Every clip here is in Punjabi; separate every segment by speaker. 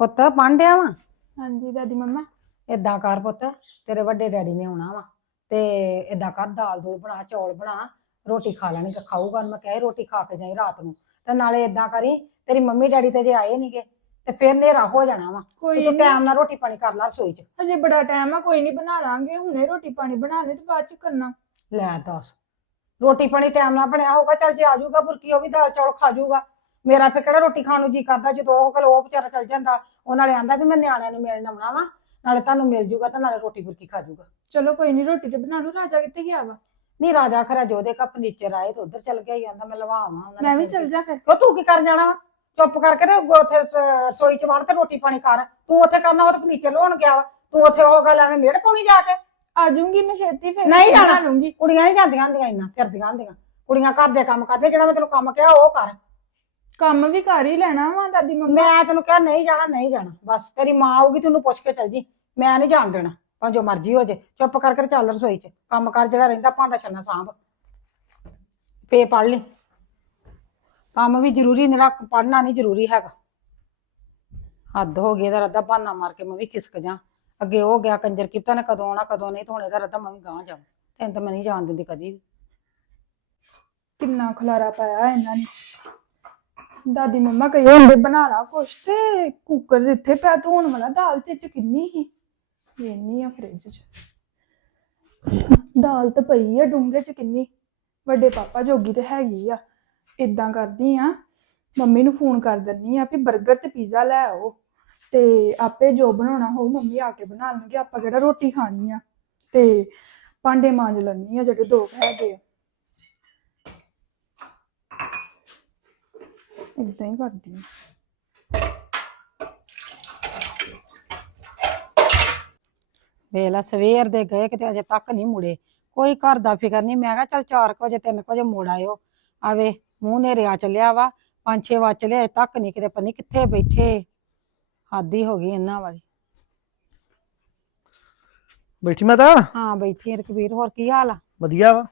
Speaker 1: ਪੁੱਤ ਪਾਂਡਿਆ ਵਾ?
Speaker 2: ਹਾਂਜੀ ਦਾਦੀ ਮੰਮਾ।
Speaker 1: ਏਦਾਂ ਕਰ ਪੁੱਤ ਤੇਰੇ ਵੱਡੇ ਡੈਡੀ ਨੇ ਆਉਣਾ ਵਾ। ਤੇ ਏਦਾਂ ਕਰ ਦਾਲ ਦੂਲ ਬਣਾ ਚੌਲ ਬਣਾ ਰੋਟੀ ਖਾ ਲੈਣੀ ਖਾਊਗਾ। ਮੈਂ ਕਹੇ ਰੋਟੀ ਖਾ ਕੇ ਜਾਈ ਰਾਤ ਨੂੰ। ਤੇ ਨਾਲੇ ਏਦਾਂ ਕਰੀ ਤੇਰੀ ਮੰਮੀ ਡੈਡੀ ਤੇ ਜੇ ਆਏ ਨਹੀਂਗੇ ਤੇ ਫਿਰ ਹਨੇਰਾ ਹੋ ਜਾਣਾ ਵਾ।
Speaker 2: ਕੋਈ
Speaker 1: ਤੂੰ ਟਾਈਮ ਨਾਲ ਰੋਟੀ ਪਾਣੀ ਕਰ ਲੈ ਰਸੋਈ 'ਚ।
Speaker 2: ਅਜੇ ਬੜਾ ਟਾਈਮ ਆ ਕੋਈ ਨਹੀਂ ਬਣਾ ਲਾਂਗੇ। ਹੁਣੇ ਰੋਟੀ ਪਾਣੀ ਬਣਾ ਲੈ ਤੇ ਬਾਅਦ ਚ ਕਰਨਾ।
Speaker 1: ਲੈ ਦੱਸ। ਰੋਟੀ ਪਾਣੀ ਟਾਈਮ ਨਾਲ ਬਣਿਆ ਹੋਊਗਾ ਚੱਲ ਜੇ ਆ ਜਾਊਗਾ ਬੁਰਕੀ ਉਹ ਵੀ ਦਾਲ ਚੌਲ ਖਾ ਜਾਊਗਾ। ਮੇਰਾ ਫਿਰ ਕਿਹੜਾ ਰੋਟੀ ਖਾਣ ਨੂੰ ਜੀ ਕਰਦਾ? ਜਦੋਂ ਉਹ ਕੋਲ ਉਹ ਵਿਚਾਰਾ ਚੱਲ ਜਾਂਦਾ ਉਹ ਨਾਲੇ ਆਂਦਾ ਵੀ ਮੈਂ ਨਿਆਣਿਆਂ ਨੂੰ ਮਿਲਣ ਆਉਣਾ ਵਾ ਨਾਲੇ ਤੁਹਾਨੂੰ ਮਿਲ ਜੂਗਾ ਤੇ ਨਾਲੇ ਰੋਟੀ ਬੁਰਕੀ ਖਾ ਜਾਊਗਾ
Speaker 2: ਚਲੋ ਕੋਈ ਨਹੀਂ ਰੋਟੀ ਤੇ ਬਣਾ ਲਓ ਰਾਜਾ ਕਿੱਥੇ ਗਿਆ ਵਾ?
Speaker 1: ਨਹੀਂ ਰਾਜਾ ਖਰਾ ਜੋਦੇ ਕਾ ਫਰਨੀਚਰ ਆਏ ਤੇ ਉਧਰ ਚੱਲ ਗਿਆ ਹੀ ਆਂਦਾ ਮੈਂ ਲਵਾਵਾਂ ਉਹਨਾਂ ਨੇ
Speaker 2: ਮੈਂ ਵੀ ਚਲ ਜਾ ਫਿਰ।
Speaker 1: ਕਿਉਂ ਤੂੰ ਕੀ ਕਰਨ ਜਾਣਾ ਵਾ? ਚੁੱਪ ਕਰਕੇ ਤੇ ਉੱਥੇ ਸ- ਰਸੋਈ ਚ ਵੜ ਤੇ ਰੋਟੀ ਪਾਣੀ ਕਰ। ਤੂੰ ਉੱਥੇ ਕਰਨਾ ਉਹ ਤੇ ਫਰਨੀਚਰ ਲਾਉਣ ਗਿਆ ਵਾ। ਤੂੰ ਉੱਥੇ ਉਹ ਗੱਲ ਐਵੇਂ ਮੇੜ ਪਾਉਣੀ ਜਾ ਕੇ?
Speaker 2: ਆ ਜਾਊਂਗੀ ਮੈਂ ਛੇਤੀ ਫਿਰ
Speaker 1: ਨਹੀਂ ਜਾਣਾ।
Speaker 2: ਲੂੰਗੀ।
Speaker 1: ਕੁੜੀਆਂ ਨਹੀਂ ਜਾਂਦੀਆਂ ਹੁੰਦੀਆਂ ਇੰਨਾ ਫਿਰਦੀਆਂ ਹੁੰਦੀਆਂ। ਕੁੜੀਆਂ ਘਰ ਦੇ ਕੰਮ ਕਰਦੀਆਂ ਜਿਹੜਾ ਮੈਂ ਤੈਨੂੰ ਕੰਮ ਕਿਹਾ ਉਹ ਕਰ।
Speaker 2: ਕੰਮ ਵੀ ਕਰ ਹੀ ਲੈਣਾ ਵਾ ਦਾਦੀ ਮੰਮਾ।
Speaker 1: ਮੈਂ ਤੈਨੂੰ ਕਿਹਾ ਨਹੀਂ ਜਾਣਾ ਨਹੀਂ ਜਾਣਾ। ਬਸ ਤੇਰੀ ਮਾਂ ਆਊਗੀ ਤੈਨੂੰ ਪੁੱਛ ਕੇ ਚੱਲ ਜੀ ਮੈਂ ਨਹੀਂ ਜਾਣ ਦੇਣਾ। ਭਾਵੇਂ ਜੋ ਮਰਜ਼ੀ ਹੋ ਜੇ ਚੁੱਪ ਕਰਕੇ ਚੱਲ ਰਸੋਈ ਚ। ਕੰਮ ਕਰ ਜਿਹੜਾ ਰਹਿੰਦਾ ਭਾਂਡਾ ਛੰਨਾ ਸਾਂਭ। ਪੇ ਪੜ ਲਈ। ਕੰਮ ਵੀ ਜ਼ਰੂਰੀ ਨਿਹਰਾ ਪੜਨਾ ਨਹੀਂ ਜ਼ਰੂਰੀ ਹੈਗਾ। ਹੱਦ ਹੋ ਗਈ ਇਹਦਾ ਰੱਦਾ ਬਹਾਨਾ ਮਾਰ ਕੇ ਮੈਂ ਵੀ ਖਿਸਕ ਜਾ ਅੱਗੇ ਉਹ ਗਿਆ ਕੰਜਰ ਕਿਪਤਾ ਨੇ ਕਦੋਂ ਆਉਣਾ ਕਦੋਂ ਨਹੀਂ ਧੋਣੇ ਦਾ ਰੱਦਾ ਮੈਂ ਵੀ ਗਾਂ ਜਾ ਤੈਨੂੰ ਤਾਂ ਮੈਂ ਨਹੀਂ ਜਾਣ ਦਿੰਦੀ ਕਦੀ ਵੀ।
Speaker 2: ਕਿੰਨਾ ਖਲਾਰਾ ਪਾਇਆ ਇਹਨਾਂ ਨੇ। ਦਾਦੀ ਮੰਮਾ ਕਹੀ ਹੁੰਦੇ ਬਣਾ ਲਾ ਕੁਛ ਤੇ ਕੁੱਕਰ ਇੱਥੇ ਪਿਆ ਧੋਣ ਵਾਲਾ, ਦਾਲ ਤੇ ਚ ਕਿੰਨੀ ਹੀ ਵੇਨੀ ਆ ਫ੍ਰਿਜ ਚ। ਦਾਲ ਤਾਂ ਪਈ ਆ ਡੂੰਘੇ ਚ ਕਿੰਨੀ। ਵੱਡੇ ਪਾਪਾ ਜੋਗੀ ਤੇ ਹੈਗੀ ਆ। ਇਦਾਂ ਕਰਦੀ ਆ, ਮੰਮੀ ਨੂੰ ਫੋਨ ਕਰ ਦਿੰਨੀ ਆ ਵੀ 버ਗਰ ਤੇ ਪੀਜ਼ਾ ਲੈ ਆਓ। ਤੇ ਆਪੇ ਜੋ ਬਣਾਉਣਾ ਹੋਊ ਮੰਮੀ ਆ ਕੇ ਬਣਾ ਲੈਣਗੇ, ਆਪਾਂ ਕਿਹੜਾ ਰੋਟੀ ਖਾਣੀ ਆ। ਤੇ ਭਾਂਡੇ ਮਾਂਜ ਲੈਣੀ ਆ ਜਿਹੜੇ ਦੋ ਕੁ ਹੈਗੇ ਆ। ਇਦਾਂ ਹੀ ਕਰਦੀ
Speaker 1: ਵੇਲਾ ਸਵੇਰ ਦੇ ਗਏ ਕਿਤੇ ਅਜੇ ਤੱਕ ਨਹੀਂ ਮੁੜੇ। ਕੋਈ ਘਰ ਦਾ ਫਿਕਰ ਨਹੀਂ। ਮੈਂ ਕਿਹਾ ਚੱਲ 4 ਵਜੇ 3 ਵਜੇ ਮੁੜ ਆਇਓ। ਆਵੇ ਮੂੰਹ ਨੇਰਿਆ ਚੱਲਿਆ ਵਾ। 5-6 ਵਜੇ ਚੱਲਿਆ ਅਜੇ ਤੱਕ ਨਹੀਂ ਕਿਤੇ ਪਤਾ ਨੀ ਕਿੱਥੇ ਬੈਠੇ। ਹਾਦੀ ਹੋ ਗਈ ਇਹਨਾਂ ਵਾਲੀ।
Speaker 3: ਬੈਠੀ ਮਾਤਾ?
Speaker 1: ਹਾਂ ਬੈਠੀ ਆ ਰਕਬੀਰ। ਹੋਰ ਕੀ ਹਾਲ ਆ?
Speaker 3: ਵਧੀਆ ਵਾ।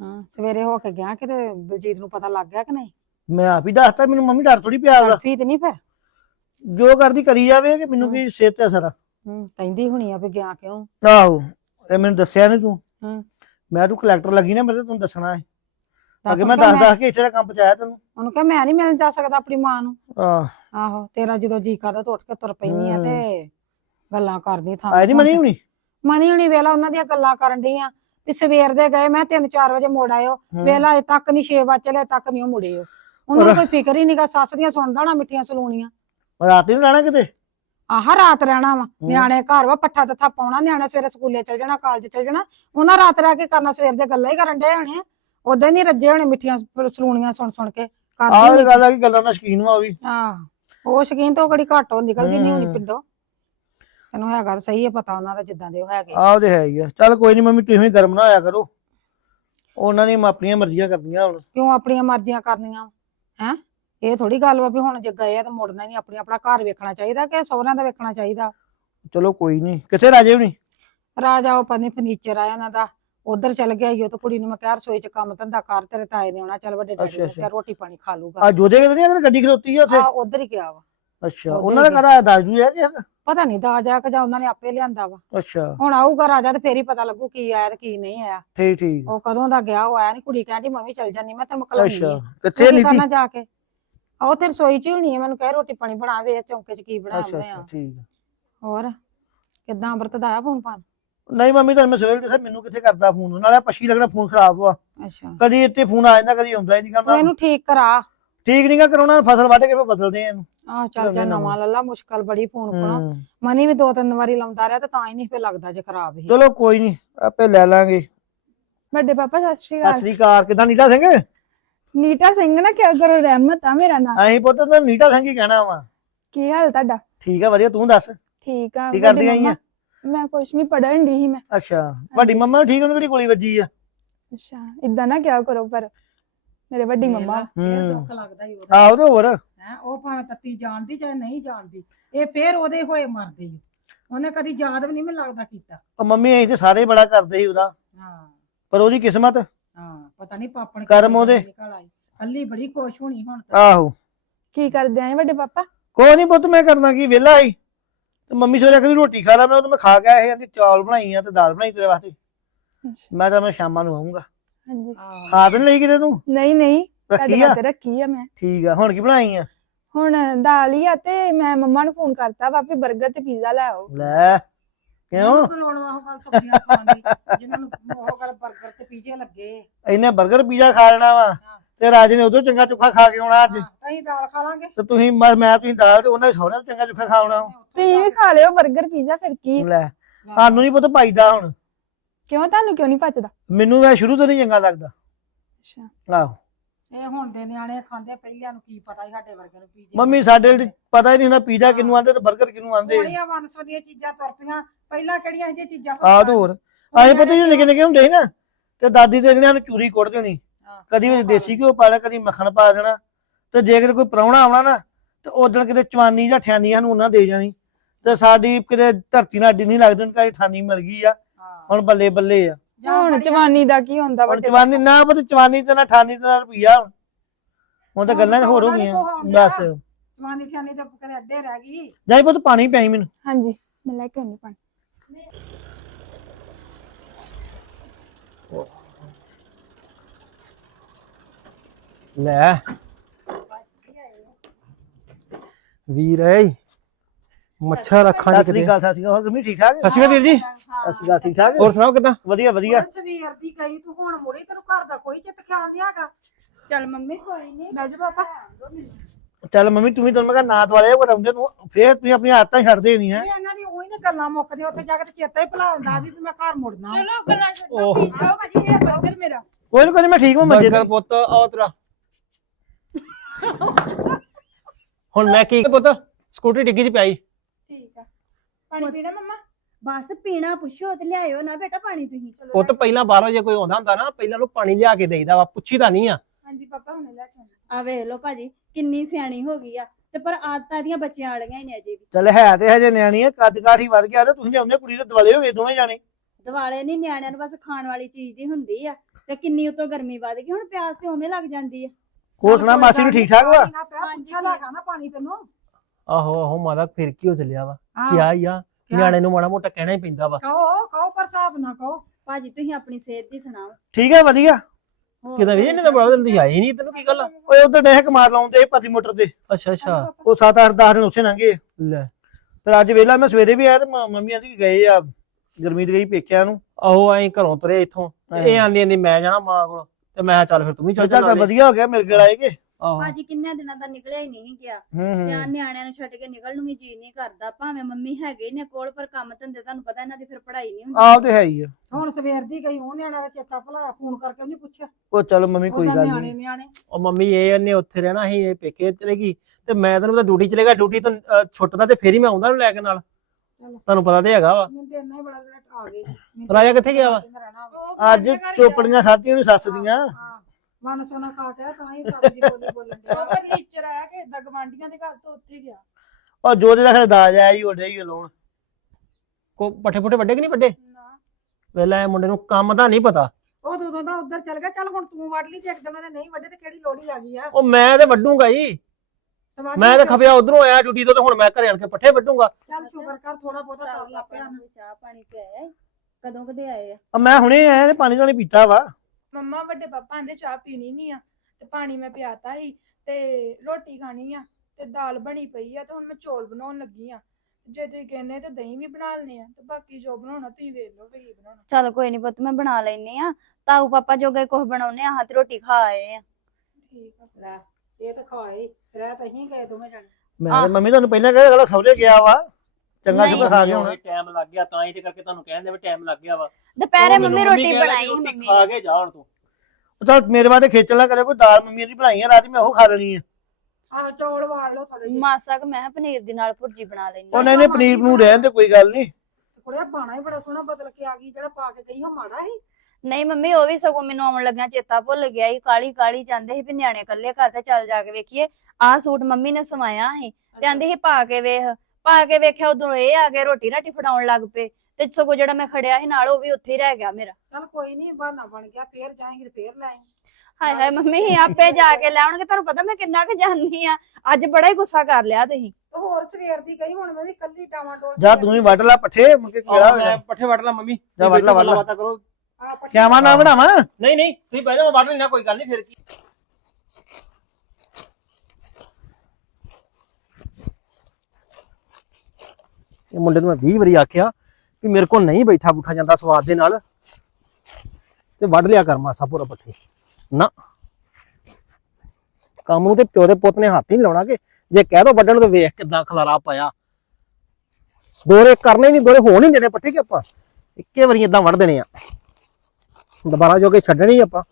Speaker 1: ਹਾਂ ਸਵੇਰੇ ਹੋ ਕੇ ਗਿਆ ਕਿਤੇ? ਬਲਜੀਤ ਨੂੰ ਪਤਾ ਲੱਗ ਗਿਆ ਕਿ ਨਹੀਂ?
Speaker 3: ਮੈਂ ਆਪ ਹੀ ਦੱਸਤਾ ਮੈਨੂੰ ਮੰਮੀ ਡਰ ਥੋੜੀ ਪਿਆ ਵਾ
Speaker 1: ਤੜਫੀ ਤੇ ਨਹੀਂ ਫਿਰ?
Speaker 3: ਜੋ ਕਰਦੀ ਕਰੀ ਜਾਵੇ ਕਿ ਮੈਨੂੰ ਕੀ ਸਿਹਤ ਤੇ ਆ
Speaker 1: ਹੂੰ ਕਹਿੰਦੀ ਹੁਣੀ ਆ ਵੀ ਗਿਆ ਕਿਉਂ?
Speaker 3: ਆਹੋ ਇਹ ਮੈਨੂੰ ਦੱਸਿਆ ਨੀ ਤੂੰ।
Speaker 1: ਹੂੰ।
Speaker 3: ਮੈਂ ਤੂੰ ਕਲੈਕਟਰ ਲੱਗੀ ਨਾ ਮੇਰੇ ਤੈਨੂੰ ਦੱਸਣਾ ਹੈ
Speaker 1: ਦੱਸ
Speaker 3: ਅੱਗੇ ਮੈਂ
Speaker 1: ਉਹਨੂੰ
Speaker 3: ਦੱਸ ਦੱਸ ਕੇ ਇੱਥੇ ਦਾ ਕੰਮ ਪਹੁੰਚਾਇਆ ਤੈਨੂੰ।
Speaker 1: ਉਹਨੂੰ ਕਹ ਮੈਂ ਨਹੀਂ ਮਿਲਣ ਜਾ ਸਕਦਾ ਆਪਣੀ ਮਾਂ ਨੂੰ।
Speaker 3: ਆਹ।
Speaker 1: ਆਹੋ ਤੇਰਾ ਜਦੋਂ ਜੀ ਕਰਦਾ ਤੂੰ ਉੱਠ ਕੇ ਤੁਰ ਪੈਂਦੀ ਆ। ਤੇ ਗੱਲਾਂ ਕਰਦੀ ਥਾਂ
Speaker 3: ਆਈ ਨਹੀਂ ਮਨੀ ਹੁਣੀ?
Speaker 1: ਮਨੀ ਹੁਣੀ ਵੇਲਾ ਉਹਨਾਂ ਦੀਆਂ ਗੱਲਾਂ ਕਰਨ ਡਈ ਆ ਵੀ ਸਵੇਰ ਦੇ ਗਏ ਮੈਂ 3-4 ਵਜੇ ਮੁੜ ਆਇਓ। ਵੇਲਾ ਅਜੇ ਤੱਕ ਨਹੀਂ 6 ਵਜੇ ਚਲੇ ਤੱਕ ਨਹੀਂ ਉਹ ਮੁੜੇ ਉਹ। ਉਹਨਾਂ ਕੋਈ ਫਿਕਰ ਹੀ ਨਹੀਂਗਾ ਸੱਸ ਦੀਆਂ ਸੁਣਦਾ ਨਾ ਮਿੱਠੀਆਂ ਸਲੂਣੀਆਂ।
Speaker 3: ਰਾਤ ਨੂੰ ਰਹਿਣਾ ਕਿਤੇ?
Speaker 1: ਆਹ ਰਾਤ ਰਹਿਣਾ ਵਾ ਨਿਆਣੇ ਘਰ ਵਾ ਪੱਠਾ ਤੱਥਾ ਪਾਉਣਾ ਨਿਆਣੇ ਸਵੇਰੇ ਸਕੂਲੇ ਚਲ ਜਾਣਾ ਕਾਲਜ ਚਲ ਜਾਣਾ। ਉਹਨਾਂ ਰਾਤ ਰਹਿ ਕੇ ਕਰਨਾ ਸਵੇਰ ਦੇ ਗੱਲਾਂ ਹੀ ਕਰਨ ਡੇ ਹੋਣੇ ਉਦਾਂ ਨਹੀਂ ਰੱਜੇ ਹੋਣੇ ਮਿੱਠੀਆਂ ਸਲੂਣੀਆਂ ਸੁਣ ਸੁਣ ਕੇ
Speaker 3: ਆਹ
Speaker 1: ਕਰਦੀ
Speaker 3: ਗੱਲ ਆ ਕਿ ਗੱਲਾਂ ਦਾ ਸ਼ਕੀਨ ਵਾ ਉਹ ਵੀ।
Speaker 1: ਆਹ ਉਹ ਸ਼ਕੀਨ ਤੋਂ ਕੜੀ ਘੱਟ ਹੋ ਨਿਕਲਦੀ ਨਹੀਂ ਹੋਣੀ। ਪਿੰਡੋਂ। ਤੈਨੂੰ ਹੈਗਾ ਤਾਂ ਸਹੀ ਹੈ ਪਤਾ ਉਹਨਾਂ ਦਾ ਜਿੱਦਾਂ ਦੇ ਉਹ ਹੈਗੇ।
Speaker 3: ਆਹ ਉਹਦੇ ਹੈ ਹੀ ਆ। ਚੱਲ ਕੋਈ ਨਹੀਂ ਮੰਮੀ ਤੁਸੀਂ ਵੀ ਗਰਮ ਨਾ ਹੋਇਆ ਕਰੋ। ਉਹਨਾਂ ਨੇ ਆਪਣੀਆਂ ਮਰਜ਼ੀਆਂ ਕਰਨੀਆਂ ਹੁਣ।
Speaker 1: ਕਿਉਂ ਆਪਣੀਆਂ ਮਰਜ਼ੀਆਂ ਕਰਨੀਆਂ? ਹੈ? ਇਹ ਥੋੜੀ ਗੱਲ ਵਾ ਵੀ ਹੁਣ ਜੇ ਗਏ ਆ ਤਾਂ ਮੁੜਨਾ ਨਹੀਂ ਆਪਣੀ ਆਪਣਾ ਘਰ ਵੇਖਣਾ ਚਾਹੀਦਾ ਕਿ ਸਹੁਰਿਆਂ ਦਾ ਵੇਖਣਾ ਚਾਹੀਦਾ?
Speaker 3: ਚਲੋ ਕੋਈ ਨਹੀਂ। ਕਿੱਥੇ ਰਾਜੇ ਹੁਣੀ?
Speaker 1: ਰਾਜਾ ਉਹ ਪਨੀ ਫਰਨੀਚਰ ਆਇਆ ਉਹਨਾਂ ਦਾ। ਉਧਰ ਚਲ ਗਿਆ ਈ ਉਹ ਤਾਂ ਕੁੜੀ ਨੂੰ ਮੈਂ ਕਿਹਾ ਰਸੋਈ ਚ ਕੰਮ ਧੰਦਾ ਕਰ ਤੇਰੇ ਤਾਏ ਨੇ ਆਉਣਾ ਚੱਲ ਵੱਡੇ ਡੈਡੀ ਨੇ। ਕਿਹਾ ਰੋਟੀ ਪਾਣੀ ਖਾ ਲੂਗਾ
Speaker 3: ਆ ਜੋਦੇ ਕਿਤੇ ਨਹੀਂ ਗੱਡੀ ਖਲੋਤੀ ਆ ਉੱਥੇ?
Speaker 1: ਆ ਉਧਰ ਹੀ ਗਿਆ ਵਾ।
Speaker 3: ਅੱਛਾ ਉਹਨਾਂ ਦਾ ਕਦਾ ਦਾਜੂ ਹੈ ਕਿ
Speaker 1: ਪਤਾ ਨਹੀਂ ਦਾ ਜਾ ਕੇ ਜਾਂ ਉਹਨਾਂ ਨੇ ਆਪੇ ਲਿਆਂਦਾ ਵਾ।
Speaker 3: ਅੱਛਾ।
Speaker 1: ਹੁਣ ਆਊਗਾ ਰਾਜਾ ਤੇ ਫੇਰ ਹੀ ਪਤਾ ਲੱਗੂ ਕੀ ਆਇਆ ਤੇ ਕੀ ਨਹੀਂ ਆਇਆ।
Speaker 3: ਠੀਕ ਠੀਕ।
Speaker 1: ਉਹ ਕਦੋਂ ਦਾ ਗਿਆ ਉਹ ਆਇਆ ਨਹੀਂ ਕੁੜੀ ਕਹਿੰਦੀ ਮੈਂ ਵੀ ਚੱਲ ਜਾਨੀ ਮੈਂ ਤੈਨੂੰ ਕਲਾਉਣੀ
Speaker 3: ਅੱਛਾ।
Speaker 1: ਆ
Speaker 3: ਕਿੱਥੇ ਨੀਤੀ
Speaker 1: ਕਰਨਾ ਜਾ ਕੇ। ਆ ਉਹ ਤੇ ਰਸੋਈ ਚ ਹੀ ਹੋਣੀ ਹੈ ਮੈਨੂੰ ਕਹੇ ਰੋਟੀ ਪਾਣੀ ਬਣਾ ਵੇ ਚੌਂਕੇ ਚ ਕੀ
Speaker 3: ਅੱਛਾ
Speaker 1: ਬਣਾਇਆ
Speaker 3: ਠੀਕ ਆ।
Speaker 1: ਹੋਰ? ਕਿੱਦਾਂ ਅੰਮ੍ਰਿਤ ਦਾ ਆਇਆ ਫੋਨ ਪਾਣ
Speaker 3: ਨਹੀਂ ਮੰਮੀ ਤੁਹਾਨੂੰ ਮੈਂ ਸਵੇਰ ਦੱਸਿਆ ਮੈਨੂੰ ਕਿੱਥੇ ਕਰਦਾ ਫੋਨ? ਨਾਲੇ ਪੱਛੀ ਲੱਗਣਾ ਫੋਨ ਖਰਾਬ ਵਾ।
Speaker 1: ਅੱਛਾ।
Speaker 3: ਕਦੀ ਇੱਥੇ ਫੋਨ ਆ ਜਾਂਦਾ ਕਦੀ ਆਉਂਦਾ ਹੀ ਨਹੀਂ
Speaker 1: ਤੂੰ
Speaker 3: ਕਰਨਾ
Speaker 1: ਇਹਨੂੰ ਠੀਕ ਕਰਾ।
Speaker 3: ਠੀਕ ਨਹੀਂਗਾ ਕਰਾਉਣਾ ਫਸਲ ਵੱਢ ਕੇ ਫਿਰ ਬਦਲਦੇ ਆ ਇਹਨੂੰ।
Speaker 1: ਆ ਚੱਲ ਜਾ
Speaker 3: ਨਵਾਂ
Speaker 1: ਲੱਲਾ ਮੁਸ਼ਕਲ ਬੜੀ ਫੋਨ ਕੋਣਾ
Speaker 3: ਹੂੰ।
Speaker 1: ਮਨੀ ਵੀ ਦੋ ਤਿੰਨ ਵਾਰੀ ਲਾਉਂਦਾ ਰਿਹਾ ਤੇ ਤਾਂ ਹੀ ਨਹੀਂ ਫੇ ਲੱਗਦਾ ਜੇ ਖਰਾਬ ਹੀ।
Speaker 3: ਚਲੋ ਕੋਈ ਨਹੀਂ ਆਪੇ ਲੈ ਲਾਂਗੇ।
Speaker 2: ਵੱਡੇ ਪਾਪਾ ਸਤਿ ਸ਼੍ਰੀ
Speaker 3: ਸਤਿ
Speaker 2: ਅਕਾਲ
Speaker 3: ਸ੍ਰੀ ਅਕਾਲ ਕਿਦਾਂ ਨੀਟਾ ਸਿੰਘ?
Speaker 2: ਨੀਟਾ ਸਿੰਘ ਨਾ ਕਿਆ ਕਰੋ ਰਹਿਮਤ ਆ ਮੇਰਾ ਨਾਮ
Speaker 3: ਅਸੀਂ ਪੁੱਤ ਤਾਂ ਨੀਟਾ ਸਿੰਘ ਹੀ ਕਹਿਣਾ ਵਾ।
Speaker 2: ਕੀ ਹਾਲ ਤੁਹਾਡਾ?
Speaker 3: ਠੀਕ ਆ ਵਧੀਆ ਤੂੰ ਦੱਸ?
Speaker 2: ਠੀਕ ਆ
Speaker 3: ਕੀ
Speaker 2: ਵੱਡੀ
Speaker 3: ਕਰਦੀ ਆਈ
Speaker 2: ਮੰਮਾ,
Speaker 3: ਆ
Speaker 2: ਮੈਂ ਕੁਛ ਨਹੀਂ ਪੜਨ ਦੀ ਸੀ ਮੈਂ।
Speaker 3: ਅੱਛਾ ਵੱਡੀ ਮੰਮਾ ਨੂੰ ਠੀਕ ਉਹਨੂੰ ਕਿਹੜੀ ਗੋਲੀ ਵੱਜੀ ਆ?
Speaker 2: ਅੱਛਾ ਇਦਾਂ ਨਾ ਕਿਆ ਕਰੋ ਪਰ ਮੇਰੇ ਵੱਡੀ ਮੰਮਾ।
Speaker 1: ਇਹ
Speaker 3: ਹੂੰ।
Speaker 1: ਦੁੱਖ ਲੱਗਦਾ ਹੀ ਉਹਦਾ।
Speaker 3: ਆਹੋ ਤੇ ਹੋਰ।
Speaker 1: ਹੈ ਉਹ ਭਾਵੇਂ ਤੱਤੀ ਜਾਣਦੀ ਚਾਹੇ ਨਹੀਂ ਜਾਣਦੀ ਇਹ ਫੇਰ ਉਹਦੇ ਹੋਏ ਮਰਦੇ ਈ। ਉਹਨੇ ਕਦੀ ਯਾਦ ਵੀ ਨਹੀਂ ਮੈਨੂੰ ਲੱਗਦਾ ਕੀਤਾ।
Speaker 3: ਉਹ ਮੰਮੀ ਅਸੀਂ ਤੇ ਸਾਰੇ ਬੜਾ ਕਰਦੇ ਸੀ ਉਹਦਾ।
Speaker 1: ਹਾਂ।
Speaker 3: ਪਰ ਉਹਦੀ ਕਿਸਮਤ।
Speaker 1: ਹਾਂ ਪਤਾ ਨਹੀਂ ਪਾਪਣ
Speaker 3: ਕਰਮ ਉਹਦੇ।
Speaker 1: ਨਿਕਲ ਆਈ। ਕੱਲੀ ਬੜੀ ਖੁਸ਼ ਹੋਣੀ ਹੁਣ ਤਾਂ।
Speaker 3: ਆਹੋ।
Speaker 2: ਕੀ ਕਰਦੇ ਆਏ ਵੱਡੇ ਪਾਪਾ?
Speaker 3: ਕੋਈ ਨਹੀਂ ਪੁੱਤ ਮੈਂ ਕਰਨਾ ਕੀ ਵਿਹਲਾ ਹੀ। ਤੇ ਮੰਮੀ ਸੋਚਿਆ ਕਿ ਰੋਟੀ ਖਾ ਲਾ ਮੈਂ ਉਹ ਤਾਂ ਮੈਂ ਖਾ ਗਿਆ ਇਹ ਕਹਿੰਦੀ ਚੌਲ ਬਣਾਈ ਆ ਤੇ ਦਾਲ ਬਣਾਈ ਤੇਰੇ ਵਾਸਤੇ। ਮੈਂ ਤਾਂ ਮੈਂ ਸ਼ਾਮਾਂ ਨੂੰ ਆਉਂਗਾ
Speaker 2: ਹਾਂਜੀ।
Speaker 3: ਖਾਦ ਨੀ ਲਈ ਕਿਤੇ ਤੂੰ?
Speaker 2: ਨਹੀਂ ਨਹੀਂ
Speaker 3: ਰੱਖੀ ਤੁਹਾਡੇ
Speaker 2: ਆ? ਰੱਖੀ ਆ ਮੈਂ।
Speaker 3: ਠੀਕ ਆ ਹੁਣ ਕੀ ਬਣਾਈ ਆ?
Speaker 2: ਹੁਣ ਦਾਲ ਹੀ ਆ ਤੇ ਮੈਂ ਮੰਮਾ ਨੂੰ ਫੋਨ ਕਰਤਾ ਵਾਪੀ 버ਗਰ ਤੇ ਪੀਜ਼ਾ ਲੈ ਆਓ।
Speaker 3: ਲੈ ਕਿਉਂ? ਇਹਨੇ 버ਗਰ ਪੀਜ਼ਾ ਖਾ ਲੈਣਾ ਵਾ ਤੇ ਰਾਜ ਨੇ ਉਦੋਂ ਚੰਗਾ ਚੁੱਖਾ ਖਾ ਕੇ ਆਉਣਾ ਅੱਜ।
Speaker 1: ਅਸੀਂ ਦਾਲ ਖਾ ਲਾਂਗੇ।
Speaker 3: ਤੇ ਤੁਸੀਂ ਮੈਂ ਤੁਸੀਂ ਦਾਲ ਤੇ ਉਹਨਾਂ ਦੇ ਚੰਗਾ ਚੁੱਖਾ ਖਾ ਆਉਣਾ।
Speaker 2: ਤੁਸੀਂ ਵੀ ਖਾ ਲਿਓ 버ਗਰ ਪੀਜ਼ਾ ਫਿਰ ਕੀ?
Speaker 3: ਲੈ ਸਾਨੂੰ ਨਹੀਂ ਪੁੱਤ ਪਾਈਦਾ ਹੁਣ।
Speaker 2: ਕਿਉਂ ਤੁਹਾਨੂੰ ਕਿਉਂ ਨਹੀਂ ਪਚਦਾ?
Speaker 3: ਮੈਨੂੰ ਵੈ ਸ਼ੁਰੂ ਤੋਂ ਨਹੀਂ ਚੰਗਾ ਲੱਗਦਾ।
Speaker 2: ਅੱਛਾ।
Speaker 3: ਆਹੋ।
Speaker 1: ਇਹ ਹੁਣ ਦੇ ਨਿਆਣੇ ਖਾਂਦੇ ਪਹਿਲਿਆਂ ਨੂੰ ਕੀ ਪਤਾ ਸੀ ਸਾਡੇ ਵਰਗੇ ਨੂੰ ਪੀਜੇ
Speaker 3: ਮੰਮੀ ਸਾਡੇ ਲਈ ਪਤਾ ਹੀ ਨਹੀਂ ਹੁੰਦਾ ਪੀਜ਼ਾ ਕਿਹਨੂੰ ਆਂਦੇ ਤੇ 버ਗਰ ਕਿਹਨੂੰ ਆਂਦੇ
Speaker 1: ਬੜੀਆਂ ਵਨਸਵਨੀਆਂ ਚੀਜ਼ਾਂ ਤੁਰ ਪਈਆਂ। ਪਹਿਲਾਂ ਕਿਹੜੀਆਂ ਇਹ ਚੀਜ਼ਾਂ
Speaker 3: ਆਹ ਤੇ ਹੋਰ ਅਸੀਂ ਪਤਾ ਜੀ ਨਿੱਕੇ ਨਿੱਕੇ ਹੁੰਦੇ ਸੀ ਨਾ। ਤੇ ਦਾਦੀ ਤੇ ਇਹਨਾਂ ਨੂੰ ਚੂਰੀ ਕੁੱਟ ਦੇਣੀ
Speaker 1: ਹਾਂ।
Speaker 3: ਕਦੀ ਵਿੱਚ ਦੇਸੀ ਘਿਓ ਪਾ ਦੇਣਾ ਕਦੀ ਮੱਖਣ ਪਾ ਦੇਣਾ। ਤੇ ਜੇ ਕਿਤੇ ਕੋਈ ਪ੍ਰਾਹੁਣਾ ਆਉਣਾ ਨਾ ਤੇ ਉਦੋਂ ਕਿਤੇ ਚਵਾਨੀ ਜਾਂ ਠਿਆਨੀ ਸਾਨੂੰ ਉਹਨਾਂ ਦੇ ਜਾਣੀ। ਤੇ ਸਾਡੀ ਕਿਤੇ ਧਰਤੀ ਨਾਲ ਅੱਡੀ ਨਹੀਂ ਲੱਗਦੀ ਉਹਨਾਂ ਕਹੀ ਠਾਨੀ ਮਿਲ ਗਈ ਆ। ਹੁਣ ਬੱਲੇ ਬੱਲੇ ਆ।
Speaker 2: ਹੁਣ ਜਵਾਨੀ ਦਾ ਕੀ ਹੁੰਦਾ
Speaker 3: ਹੁਣ
Speaker 2: ਵੱਡੇ
Speaker 3: ਚਵਾਨੀ ਨਾ ਪਤਾ ਚਵਾਨੀ ਤੇ ਨਾ ਠਾਨੀ ਤੇ ਨਾ ਰੁਪਈਆ। ਹੁਣ ਹੁਣ ਤਾਂ ਗੱਲਾਂ ਹੋਰ ਹੋ ਗਈਆਂ। ਬਸ
Speaker 1: ਜਵਾਨੀ ਠਿਆਨੀ ਤਾਂ ਕਦੇ ਅੱਡੇ ਰਹਿ ਗਈ।
Speaker 3: ਜਾਈ ਪੁੱਤ ਪਾਣੀ ਪਿਆਈ ਮੈਨੂੰ।
Speaker 2: ਹਾਂਜੀ ਮੈਂ ਲੈ ਕੇ ਆਉਂਦੀ ਪਾਣੀ।
Speaker 4: ਲੈ। ਵੀਰ ਏ। ਮੱਛਰ ਅੱਖਾਂ
Speaker 3: ਸਤਿ ਸ੍ਰੀ
Speaker 4: ਕਿਤੇ।
Speaker 3: ਅਕਾਲ ਸਤਿ ਸ੍ਰੀ ਅਕਾਲ ਹੋਰ ਗਮੀ ਠੀਕ ਠਾਕ?
Speaker 4: ਸਤਿ ਸ਼੍ਰੀ ਅਕਾਲ ਵੀਰ ਜੀ।
Speaker 3: ਸਤਿ ਸ੍ਰੀ ਅਕਾਲ ਠੀਕ ਠਾਕ?
Speaker 4: ਹੋਰ ਸੁਣਾਓ ਕਿਦਾਂ?
Speaker 3: ਵਧੀਆ ਵਧੀਆ।
Speaker 1: ਸਵੇਰ ਦੀ ਗਈ ਤੂੰ ਹੁਣ ਮੁੜੀ ਤੈਨੂੰ ਘਰ ਦਾ ਕੋਈ ਚਿੱਤ ਖਿਆਲ ਨਹੀਂ ਹੈਗਾ।
Speaker 2: ਚੱਲ ਮੰਮੀ ਕੋਈ ਨਹੀਂ। ਬੈਠ ਜਾ ਪਾਪਾ।
Speaker 3: ਚੱਲ ਮੰਮੀ ਤੂੰ ਵੀ ਤੈਨੂੰ ਮੈਂ ਕਿਹਾ ਨਾ ਦਵਾਲੇ ਕੋ ਰਮਦੇ ਤੂੰ ਫੇਰ ਤੁਸੀਂ ਆਪਣੀਆਂ ਆਦਤਾਂ ਹੀ ਛੱਡਦੇ ਨਹੀਂ ਹੈ।
Speaker 1: ਇਹ ਇਹਨਾਂ ਦੀ ਉਹੀ ਨੇ ਗੱਲਾਂ ਮੁੱਕਦੀਆਂ ਉੱਥੇ ਜਾ ਕੇ ਤੇ ਚੇਤਾ ਹੀ ਭੁਲਾਉਂਦਾ ਵੀ ਮੈਂ ਘਰ ਮੁੜਨਾ।
Speaker 2: ਚਲੋ ਗੱਲਾਂ ਛੱਡੋ
Speaker 4: ਓਹ।
Speaker 2: ਭਾਜੀ ਇਹ 버ਗਰ ਮੇਰਾ।
Speaker 3: ਕੋਈ ਨੀ ਕੋਈ ਨੀ ਮੈਂ ਠੀਕ ਹਾਂ ਮੰਜੇ
Speaker 4: ਬਰਗਰ
Speaker 3: ਤੇ
Speaker 4: ਪੁੱਤ ਆਓ ਤੇਰਾ। ਹੁਣ ਮੈਂ ਕੀ ਪੁੱਤ ਸਕੂਟਰੀ ਡਿੱਗੀ ਚ ਪਿਆਈ।
Speaker 2: ਠੀਕ ਆ। ਪਾਣੀ ਪੀਣਾ ਮੰਮਾ?
Speaker 5: ਬਸ ਪੀਣਾ ਪੁੱਛੋ ਤੇ ਲਿਆਇਓ ਨਾ ਬੇਟਾ ਪਾਣੀ ਤੁਸੀਂ।
Speaker 4: ਪੁੱਤ ਪਹਿਲਾਂ ਬਾਹਰੋਂ ਜੇ ਕੋਈ ਆਉਂਦਾ ਹੁੰਦਾ ਨਾ ਪਹਿਲਾਂ ਨੂੰ ਪਾਣੀ ਲਿਆ ਕੇ ਦੇਈਦਾ ਵਾ ਪੁੱਛੀਦਾ ਨਹੀਂ ਆ।
Speaker 2: ਹਾਂਜੀ ਪਾਪਾ ਹੁਣੇ ਲੈ ਕੇ ਆਉਂਦੀ।
Speaker 5: ਆ ਵੇਖ ਲਓ ਭਾਜੀ ਕਿੰਨੀ ਸਿਆਣੀ ਹੋ ਗਈ ਆ। ਤੇ ਪਰ ਆਦਤਾਂ ਦੀਆਂ ਬੱਚਿਆਂ ਵਾਲੀਆਂ ਹੀ ਨੇ ਅਜੇ ਵੀ।
Speaker 3: ਚੱਲ ਹੈ ਤੇ ਹਜੇ ਨਿਆਣੀ ਹੈ ਕੱਦ ਕਾਠੀ ਵੱਧ ਗਿਆ ਤੇ ਤੁਸੀਂ ਲਿਆਉਂਦੇ ਕੁੜੀ ਦੇ ਦਵਾਲੇ ਹੋ ਗਏ ਦੋਵੇਂ ਜਾਣੇ।
Speaker 5: ਦਿਵਾਲੇ ਨਹੀਂ ਨਿਆਣਿਆਂ ਨੂੰ ਬਸ ਖਾਣ ਵਾਲੀ ਚੀਜ਼ ਦੀ ਹੁੰਦੀ ਆ। ਤੇ ਕਿੰਨੀ ਉਤੋਂ ਗਰਮੀ ਵੱਧ ਗਈ ਹੁਣ ਪਿਆਸ ਤੇ ਉਵੇਂ ਲੱਗ ਜਾਂਦੀ ਆ।
Speaker 3: ਹੋਰ ਸੁਣਾ ਮਾਸੀ ਨੂੰ ਠੀਕ ਠਾਕ ਵਾ?
Speaker 1: ਨਾ ਪਿਆ ਪੁੱਛਿਆ ਲੱਗਾ ਨਾ ਪਾਣੀ ਤੈਨੂੰ।
Speaker 4: ਆਹੋ ਆਹੋ ਮਾਦਾ ਫਿਰ ਕੀ ਹੋ ਚੱਲਿਆ ਵਾ?
Speaker 1: ਹਾਂ।
Speaker 4: ਕੀ ਆ? ਯਾ ਨਿਆਣੇ ਨੂੰ ਮਾੜਾ ਮੋਟਾ ਕਹਿਣਾ ਹੀ ਪੈਂਦਾ ਵਾ।
Speaker 1: ਕਹੋ ਕਹੋ ਪਰ ਹਿਸਾਬ ਨਾ ਕਹੋ।
Speaker 5: ਭਾਜੀ ਤੁਸੀਂ ਆਪਣੀ ਸਿਹਤ ਦੀ ਸੁਣਾਓ।
Speaker 3: ਠੀਕ ਹੈ ਵਧੀਆ।
Speaker 5: ਹੋਰ
Speaker 4: ਕਿਦਾਂ ਵੀ ਇਹਨੇ ਤਾਂ ਬੜਾ ਦਿਨ ਤੁਸੀਂ ਆਏ ਨਹੀਂ ਤੈਨੂੰ ਕੀ ਗੱਲ ਆ?
Speaker 3: ਓਏ ਉਧਰ ਡੇਹ ਕਮਾਰ ਲਾਉਂਦੇ ਪਤੀ ਮੋਟਰ ਤੇ।
Speaker 4: ਅੱਛਾ ਅੱਛਾ।
Speaker 3: ਉਹ 7-8 10 ਦਿਨ ਉੱਥੇ ਲੰਘੇ।
Speaker 4: ਲੈ।
Speaker 3: ਫਿਰ ਅੱਜ ਵੇਲਾ ਮੈਂ ਸਵੇਰੇ ਵੀ ਆਇਆ ਤੇ ਮ- ਮੰਮੀ ਆਂਦੀ ਗਏ ਆ ਗਰਮੀ ਤੇ ਗਈ ਪੇਕਿਆਂ ਨੂੰ।
Speaker 4: ਆਹੋ ਐਂ ਘਰੋਂ ਤੁਰੇ ਇੱਥੋਂ। ਤੇ ਇਹ ਆਂਦੀ ਆਂਦੀ ਮੈਂ ਜਾਣਾ ਮਾਂ ਕੋਲ। ਤੇ ਮੈਂ ਕਿਹਾ ਚੱਲ ਫਿਰ ਤੂੰ ਵੀ ਚੱਲ
Speaker 3: ਚੱਲ ਚੱਲ ਵਧੀਆ ਹੋ ਗਿਆ ਮਿਲ ਕੇ ਆਏਗੇ
Speaker 4: ਆਹੋ।
Speaker 5: ਭਾਜੀ ਕਿੰਨੇ ਦਿਨਾਂ ਦਾ ਨਿਕਲਿਆ ਹੀ ਨਹੀਂ ਗਿਆ।
Speaker 3: ਹੂੰ
Speaker 5: ਨਿਆਣਿਆਂ ਨੂੰ ਛੱਡ ਕੇ ਨਿਕਲਣ ਨੂੰ ਵੀ ਜੀ ਨਹੀਂ ਕਰਦਾ। ਭਾਵੇਂ ਮੰਮੀ ਹੈਗੇ ਨੇ ਕੋਲ ਪਰ ਕੰਮ ਧੰਦੇ ਤੁਹਾਨੂੰ ਪਤਾ ਇਹਨਾਂ ਦੀ ਫਿਰ ਪੜ੍ਹਾਈ ਨਹੀਂ ਹੁੰਦੀ।
Speaker 3: ਆਹ ਤੇ ਹੈ ਹੀ ਆ।
Speaker 1: ਹੁਣ ਸਵੇਰ ਦੀ ਗਈ ਉਹ ਨਿਆਣਾ ਦਾ ਚੇਤਾ ਭੁਲਾਇਆ ਫੋਨ ਕਰਕੇ ਉਹਨੇ ਪੁੱਛਿਆ।
Speaker 3: ਉਹ ਚੱਲ ਮੰਮੀ ਕੋਈ
Speaker 1: ਉਹਦਾ
Speaker 3: ਗੱਲ
Speaker 1: ਨਿਆਣੇ
Speaker 3: ਨਹੀਂ।
Speaker 1: ਨਿਆਣੇ।
Speaker 4: ਉਹ ਮੰਮੀ ਇਹ ਨੇ ਉੱਥੇ ਰਹਿਣਾ ਸੀ ਇਹ ਪੇਕੇ ਚਲੇਗੀ ਤੇ ਮੈਂ ਤੈਨੂੰ ਪਤਾ ਡਿਊਟੀ ਚਲੇਗਾ ਡਿਊਟੀ ਤੋਂ ਅਹ, ਛੁੱਟਦਾ ਤੇ ਫੇਰ ਹੀ ਮੈਂ ਆਉਂਦਾ ਨੂੰ ਲੈ ਕੇ ਨਾਲ। ਤੁਹਾਨੂੰ ਪਤਾ ਤੇ ਹੈਗਾ ਵਾ।
Speaker 1: ਮੈਨੂੰ ਤੇ ਇੰਨਾ ਹੀ ਬੜਾ ਜਿਹੜਾ ਆ ਗਏ।
Speaker 4: ਰਾਜਾ ਕਿੱਥੇ ਗਿਆ ਵਾ?
Speaker 1: ਰਹਿਣਾ
Speaker 3: ਅੱਜ ਚੋਪੜੀਆਂ ਖਾਧੀਆਂ ਨੇ ਸੱਸ ਦੀਆਂ।
Speaker 1: ਮਨ ਸੋਨਾ ਖਾ ਕੇ ਤਾਂ ਹੀ ਸਬਜ਼ੀ ਬੋਲੀ ਬੋਲਣ। ਡਿਆ।
Speaker 2: ਪਾਪਾ ਨੀਚਰ ਆਇਆ ਕਿ ਏਦਾਂ ਗਵਾਂਢੀਆਂ ਦੇ ਘਰ ਤੋਂ ਉੱਥੇ ਗਿਆ।
Speaker 3: ਉਹ ਜੋ ਦੇ ਦਾ ਦਾਜ ਆਇਆ ਹੀ ਉਹਦੇ ਹੀ ਲਾਉਣ।
Speaker 4: ਕੋ ਪੱਠੇ ਪੁੱਠੇ ਵੱਡੇ ਕਿ ਨਹੀਂ ਵੱਡੇ?
Speaker 2: ਨਾ।
Speaker 4: ਵੇਲਾ ਇਹ ਮੁੰਡੇ ਨੂੰ ਕੰਮ ਦਾ ਨਹੀਂ ਪਤਾ।
Speaker 1: ਉਹ ਉਦੋਂ ਦਾ ਉੱਧਰ ਚੱਲ ਗਿਆ ਚੱਲ ਹੁਣ ਤੂੰ ਵੱਢ ਲਈ ਤੇ ਇੱਕਦਮ ਇਹਨੇ ਨਹੀਂ ਵੱਢੇ ਤੇ ਕਿਹੜੀ ਲੋੜੀ ਆ ਗਈ ਆ?
Speaker 4: ਉਹ ਮੈਂ ਤੇ ਵੱਡੂਗਾ ਹੀ
Speaker 1: ਵੱਢ
Speaker 4: ਮੈਂ ਤੇ ਖਪਿਆ ਉਧਰੋਂ ਆਇਆ ਡਿਊਟੀ ਤੋਂ ਤੇ ਹੁਣ ਮੈਂ ਘਰੇ ਆਣ ਕੇ ਪੱਠੇ ਵੱਡੂਗਾ
Speaker 1: ਚੱਲ ਸ਼ੁਕਰ ਕਰ ਥੋੜਾ ਬਹੁਤਾ ਤਰ ਲਾ ਪਿਆ। ਨਾ
Speaker 5: ਚਾਹ ਪਾਣੀ ਪਿਆਇਆ? ਕਦੋਂ ਕਦੇ ਆਏ ਆ?
Speaker 3: ਆ ਮੈਂ ਹੁਣੇ ਆਇਆ ਤੇ ਪਾਣੀ ਤਾਂ ਨਹੀਂ ਪੀਤਾ ਵਾ।
Speaker 2: ਮੰਮਾ ਵੱਡੇ ਪਾਪਾ ਆਂਦੇ ਚਾਹ ਪੀਣੀ ਨਹੀਂ ਆ ਤੇ ਪਾਣੀ ਮੈਂ ਪਿਆਤਾ ਸੀ ਤੇ ਰੋਟੀ ਖਾਣੀ ਆ ਤੇ ਦਾਲ ਬਣੀ ਪਈ ਆ ਤੇ ਹੁਣ ਮੈਂ ਚੌਲ ਬਣਾਉਣ ਲੱਗੀ ਆ। ਜੇ ਤੁਸੀਂ ਕਹਿੰਦੇ ਤੇ ਦਹੀਂ ਵੀ ਬਣਾ ਲੈਣੇ ਆ ਤੇ ਬਾਕੀ ਜੋ ਬਣਾਉਣਾ ਤੁਸੀਂ ਵੇਖ ਲਓ ਕੀ ਬਣਾਉਣਾ।
Speaker 5: ਚਲ ਕੋਈ ਨਹੀਂ ਪੁੱਤ ਮੈਂ ਬਣਾ ਲੈਣੀ ਆ ਤਾਊ ਪਾਪਾ ਜੋਗੇ ਕੁਝ ਬਣਾਉਨੇ ਆ ਹੱਥ ਰੋਟੀ ਖਾ ਆਏ ਆ।
Speaker 2: ਠੀਕ ਆ।
Speaker 1: ਲੈ ਇਹ ਤਾਂ ਖਾਏ ਰਹਿ ਤਾਂ ਹੀ ਗਏ ਦੋਵੇਂ ਜਣੇ।
Speaker 3: ਮੈਂ ਮੰਮੀ ਤੁਹਾਨੂੰ ਪਹਿਲਾਂ ਕਿਹਾ ਅਗਲਾ ਸਹੁਰੇ ਗਿਆ ਵਾ। ਚੰਗਾ
Speaker 5: ਨਹੀਂ।
Speaker 3: ਸ਼ੁਕਰ ਖਾ ਗਿਆ ਹੁਣ
Speaker 4: ਟਾਈਮ ਲੱਗ ਗਿਆ ਤਾਂ ਹੀ ਤੇ ਕਰਕੇ ਤੁਹਾਨੂੰ ਕਹਿੰਦੇ ਵੀ ਟਾਈਮ ਲੱਗ ਗਿਆ ਵਾ।
Speaker 5: ਦੁਪਹਿਰੇ ਮੰਮੀ ਰੋਟੀ ਬਣਾਈ ਸੀ ਮੰਮੀ ਨੇ।
Speaker 4: ਕੇ ਜਾ ਹੁਣ ਤੂੰ।
Speaker 3: ਉਹ ਤਾਂ ਮੇਰੇ ਵਾਸਤੇ ਖੇਚਲ ਨਾ ਕਰੇ ਕੋਈ ਦਾਲ ਮੰਮੀ ਦੀ ਬਣਾਈ ਆ ਰਾਤ ਮੈਂ ਉਹ ਖਾ ਲੈਣੀ ਆ।
Speaker 1: ਆਹ ਚੌਲ ਵਾੜ ਲਓ ਥੋੜੇ ਜਿਹੇ।
Speaker 5: ਮਾਸਾ ਕਿ ਮੈਂ ਕਿਹਾ ਪਨੀਰ ਦੀ ਨਾਲ ਭੁਰਜੀ ਬਣਾ ਲੈਣੀ
Speaker 3: ਉਹਨੇ ਨੇ ਪਨੀਰ ਨੂੰ ਰਹਿਣ ਦੇ ਕੋਈ ਗੱਲ ਨਹੀਂ।
Speaker 1: ਕੁੜਿਆ ਬਾਣਾ ਹੀ ਬੜਾ ਸੋਹਣਾ ਬਦਲ ਕੇ ਆ ਗਈ ਜਿਹੜਾ ਪਾ ਕੇ ਗਈ ਉਹ ਮਾੜਾ ਸੀ।
Speaker 5: ਨਹੀਂ ਮੰਮੀ ਉਹ ਵੀ ਸਗੋਂ ਮੈਨੂੰ ਆਉਣ ਲੱਗਿਆ ਚੇਤਾ ਭੁੱਲ ਗਿਆ ਸੀ ਕਾਲੀ ਕਾਲੀ ਜਾਂਦੇ ਸੀ ਵੀ ਨਿਆਣੇ ਇਕੱਲੇ ਘਰ ਤੇ ਚੱਲ ਜਾ ਕੇ ਵੇਖੀਏ। ਆਹ ਸੂਟ ਮੰਮੀ ਨੇ ਸਵਾਇਆ ਸੀ ਤੇ ਆਂਦੀ ਸੀ ਪਾ ਕੇ ਵੇਖ। ਪਾ ਕੇ ਵੇਖਿਆ ਉਦੋਂ ਇਹ ਆ ਗਏ ਰੋਟੀ ਰਾਟੀ ਫੜਾਉਣ ਲੱਗ ਪਏ ਤੇ ਸਗੋਂ ਜਿਹੜਾ ਮੈਂ ਖੜਿਆ ਸੀ ਨਾਲ ਉਹ ਵੀ ਉੱਥੇ ਹੀ ਰਹਿ ਗਿਆ ਮੇਰਾ।
Speaker 1: ਚੱਲ ਕੋਈ ਨਹੀਂ ਬਹਾਨਾ ਬਣ ਗਿਆ ਫੇਰ ਜਾਏਂਗੇ ਤੇ ਫੇਰ ਲੈ ਆਈਂ।
Speaker 5: ਹਾਏ ਹਾਏ ਮੰਮੀ ਆਪੇ ਜਾ ਕੇ ਲਿਆਉਣਗੇ ਤੁਹਾਨੂੰ ਪਤਾ ਮੈਂ ਕਿੰਨਾ ਕੁ ਜਾਣੀ ਆ। ਅੱਜ ਬੜਾ ਹੀ ਗੁੱਸਾ ਕਰ ਲਿਆ ਤੁਸੀਂ।
Speaker 1: ਤੇ ਹੋਰ ਸਵੇਰ ਦੀ ਗਈ ਹੁਣ ਮੈਂ ਵੀ ਕੱਲੀ ਡਾਵਾਂ ਡੋਲ
Speaker 3: ਜਾ ਤੂੰ ਹੀ ਵੱਢ ਲੈ ਪੱਠੇ ਮੁੜ ਕੇ ਕਿਹੜਾ
Speaker 4: ਆਹੋ, ਮੈਂ ਪੱਠੇ ਵੱਢ ਲਾ ਮੰਮੀ।
Speaker 3: ਜਾ ਵੱਢ ਲਾ, ਵੱਢ ਲਾ।
Speaker 4: ਬਾਤਾਂ ਕਰੋ।
Speaker 3: ਕਿਆਵਾਂ ਨਾ ਬਣਾਵਾਂ?
Speaker 4: ਨਹੀਂ ਨਹੀਂ ਤੁਸੀਂ ਬਹਿ ਜਾ ਮੈਂ ਵੱਢ ਲੈਣਾ ਕੋਈ ਗੱਲ ਨਹੀਂ ਫਿਰ ਕੀ? ਇਹ ਮੁੰਡੇ ਨੂੰ ਮੈਂ 20 ਵਾਰੀ ਆਖਿਆ ਵੀ ਮੇਰੇ ਕੋਲ ਨਹੀਂ ਬੈਠਾ ਬੁੱਠਾ ਜਾਂਦਾ ਸਵਾਦ ਦੇ ਨਾਲ, ਤੇ ਵੱਢ ਲਿਆ ਕਰ ਮਾਸਾ ਪੂਰਾ ਪੱਠੇ ਨਾ। ਕੰਮ ਨੂੰ ਤੇ ਪਿਓ ਦੇ ਪੁੱਤ ਨੇ ਹੱਥ ਹੀ ਨਹੀਂ ਲਾਉਣਾ ਕਿ ਜੇ ਕਹਿ ਦੋ ਵੱਢਣ ਤੇ ਵੇਖ ਕਿਦਾਂ ਖਲਾਰਾ ਪਾਇਆ। ਦੋਰੇ ਕਰਨੇ ਨਹੀਂ ਦੋਰੇ ਹੋਣ ਹੀ ਦੇਣੇ ਪੱਠੇ ਕਿ ਆਪਾਂ। ਇੱਕੇ ਵਾਰੀ ਇਦਾਂ ਵੱਢ ਦੇਣੇ ਆ। ਦੁਬਾਰਾ ਜੋ ਕੇ ਛੱਡਣੀ ਆਪਾਂ।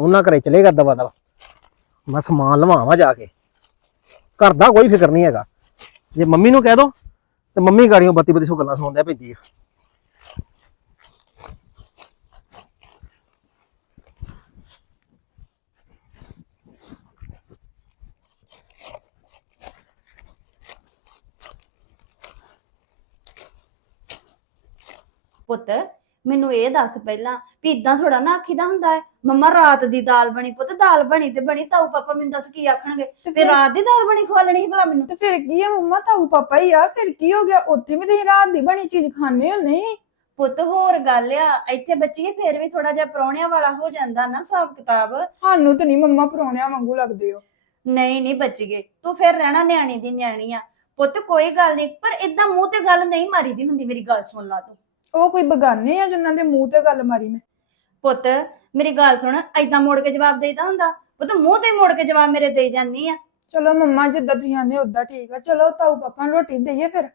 Speaker 4: ਉਹਨਾਂ ਘਰੇ ਚਲੇਗਾ ਦਵਾ ਦਵਾ ਮੈਂ ਸਮਾਨ ਲਵਾਵਾਂ ਜਾ ਕੇ। ਘਰ ਦਾ ਕੋਈ ਫਿਕਰ ਨਹੀਂ ਹੈਗਾ। ਜੇ ਮੰਮੀ ਨੂੰ ਕਹਿ ਦੋ, ਤੇ ਮੰਮੀ ਗਾੜੀਆਂ ਬੱਤੀ ਬੱਤੀ ਸੋ ਗੱਲਾਂ ਸੁਣਾਉਂਦੇ ਪੈਂਦੀ ਆ।
Speaker 5: ਪੁੱਤ ਮੈਨੂੰ ਇਹ ਦੱਸ ਪਹਿਲਾਂ ਵੀ ਇਦਾਂ ਥੋੜਾ ਨਾ ਆਖੀਦਾ ਹੁੰਦਾ ਹੈ। ਮੰਮਾ ਰਾਤ ਦੀ ਦਾਲ ਬਣੀ ਪੁੱਤ ਦਾਲ ਬਣੀ ਤੇ ਬਣੀ ਤਾਊ ਪਾਪਾ ਮੈਨੂੰ ਦੱਸ ਕੀ ਆਖਣਗੇ?
Speaker 2: ਤੇ
Speaker 5: ਰਾਤ ਦੀ ਦਾਲ ਬਣੀ ਖਵਾ ਲੈਣੀ ਸੀ ਭਲਾ ਮੈਨੂੰ।
Speaker 2: ਤੇ ਫਿਰ ਕੀ ਆ ਮੰਮਾ ਤਾਊ ਪਾਪਾ ਹੀ ਆ ਫਿਰ ਕੀ ਹੋ ਗਿਆ? ਉੱਥੇ ਵੀ ਤੁਸੀਂ ਰਾਤ ਦੀ ਬਣੀ ਚੀਜ਼ ਖਾਣੇ ਹੋ ਨਹੀਂ?
Speaker 5: ਪੁੱਤ ਹੋਰ ਗੱਲ ਆ ਇੱਥੇ ਬੱਚੀਏ ਫੇਰ ਵੀ ਥੋੜਾ ਜਿਹਾ ਪਰੌਣਿਆਂ ਵਾਲਾ ਹੋ ਜਾਂਦਾ ਨਾ ਹਿਸਾਬ ਕਿਤਾਬ।
Speaker 2: ਸਾਨੂੰ ਤਾਂ ਨਹੀਂ ਮੰਮਾ ਪਰੌਣਿਆਂ ਵਾਂਗੂ ਲੱਗਦੇ ਹੋ
Speaker 5: ਨਹੀਂ ਨਹੀਂ ਬੱਚੀਏ ਤੂੰ ਫੇਰ ਰਹਿਣਾ ਨਿਆਣੀ ਦੀ ਨਿਆਣੀ ਆ। ਪੁੱਤ ਕੋਈ ਗੱਲ ਨਹੀਂ ਪਰ ਇਦਾਂ ਮੂੰਹ ਤੇ ਗੱਲ ਨਹੀਂ ਮਾਰੀਦੀ ਹੁੰਦੀ ਮੇਰੀ ਗੱਲ ਸੁਣ ਲਾ ਤੂੰ।
Speaker 2: ਉਹ ਕੋਈ ਬਗਾਨੇ ਆ ਜਿਨ੍ਹਾਂ ਦੇ ਮੂੰਹ ਤੇ ਗੱਲ ਮਾਰੀ ਮੈਂ?
Speaker 5: ਪੁੱਤ ਮੇਰੀ ਗੱਲ ਸੁਣ ਐਦਾਂ ਮੋੜ ਕੇ ਜਵਾਬ ਦੇਈਦਾ ਹੁੰਦਾ? ਪੁੱਤ ਮੂੰਹ ਤੇ ਮੋੜ ਕੇ ਜਵਾਬ ਮੇਰੇ ਦੇਈ ਜਾਂਦੀ ਆ।
Speaker 2: ਚਲੋ ਮੰਮਾ ਜਿੱਦਾਂ ਤੁਸੀਂ ਆਨੇ ਉਦਾਂ ਠੀਕ ਆ। ਚਲੋ ਤਾਊ ਪਾਪਾ ਨੂੰ ਰੋਟੀ ਦੇਈਏ ਫਿਰ।